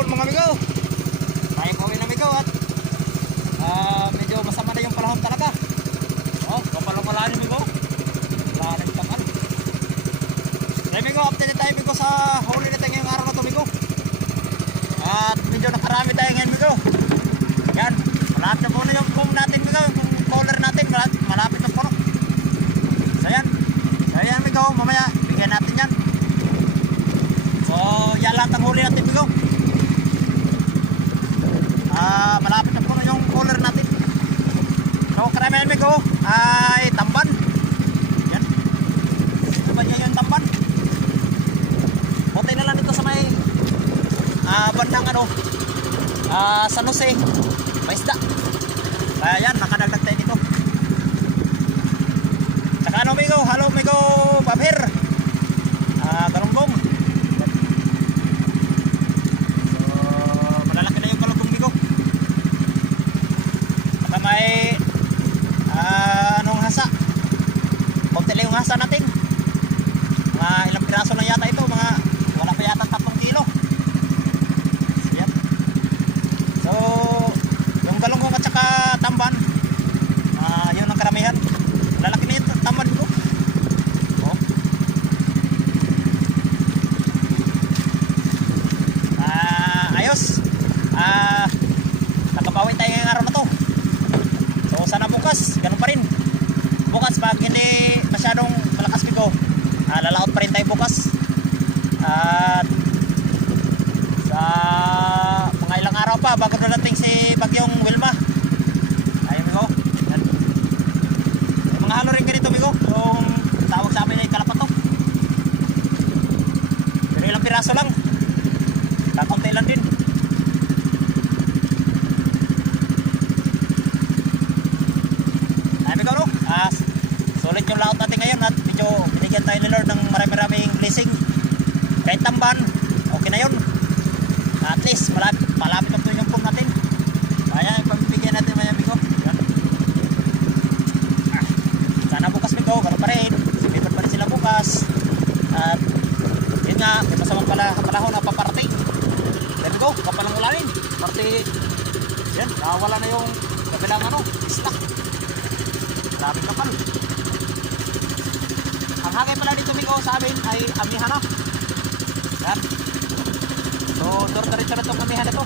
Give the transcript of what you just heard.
hapon mga amigo. Tayo po rin amigo at medyo masama na yung panahon talaga. Oh, kapalo-pala amigo. Wala na yung takan. Amigo, update tayo amigo sa huli natin ngayong araw na to amigo. At medyo nakarami tayo ngayon amigo. Yan, malapit na po na yung boom natin amigo. Yung caller natin, malapit na po. So yan amigo, mamaya bigyan natin yan. So yan lahat ang huli natin amigo. Malapit na po na yung caller natin. So karamihan amigo ay tamban. Yan, ito ba niya yung tamban? Buti na lang dito sa may bandang San Jose may isda. Kaya yan, nakadagdag tayo dito. Saka amigo, hello amigo Babher, galunggong. So malalaki na yung galunggong amigo. Saka may hasa, konti lang yung hasa natin. Mga ilang piraso lang yata ito, mga wala pa yata 3 kilo. Yan. So yung galunggong at saka tamban, yun ang karamihan. Lalaki na yung tamban ko. Oh. Ayos. Nakabawi tayo ngayong araw na to. So sana bukas ganun pa rin. Bukas pag hindi masyadong malakas bigo, lalaot pa rin tayo bukas. At sa mga ilang araw pa bago nalating si Bagyong Wilma. Ayun amigo. Yan. May mga halo rin ganito amigo. Yung tawag sa amin ay kalapatok. Pero ilang piraso lang. Kakaunti lang din. Ay amigo no? Sulit yung laot natin ngayon at medyo binigyan tayo ni Lord ng marami-raming blessing. Kahit tamban, okay na yun. At least malapit na po yung pong natin. Kaya yung pamibigyan natin mga amigo. Yan. Sana bukas amigo, gano'n pa rin. Sumipad pa rin sila bukas. At yun nga, may masamang panahon na paparating. There we go, kapalang ulanin. Parte, yan, nawala na yung kabilang isla. Maraming kapal. Ang hangin pala dito amigo sa amin ay amihan na. Yan. So, diretso na itong amihan na ito.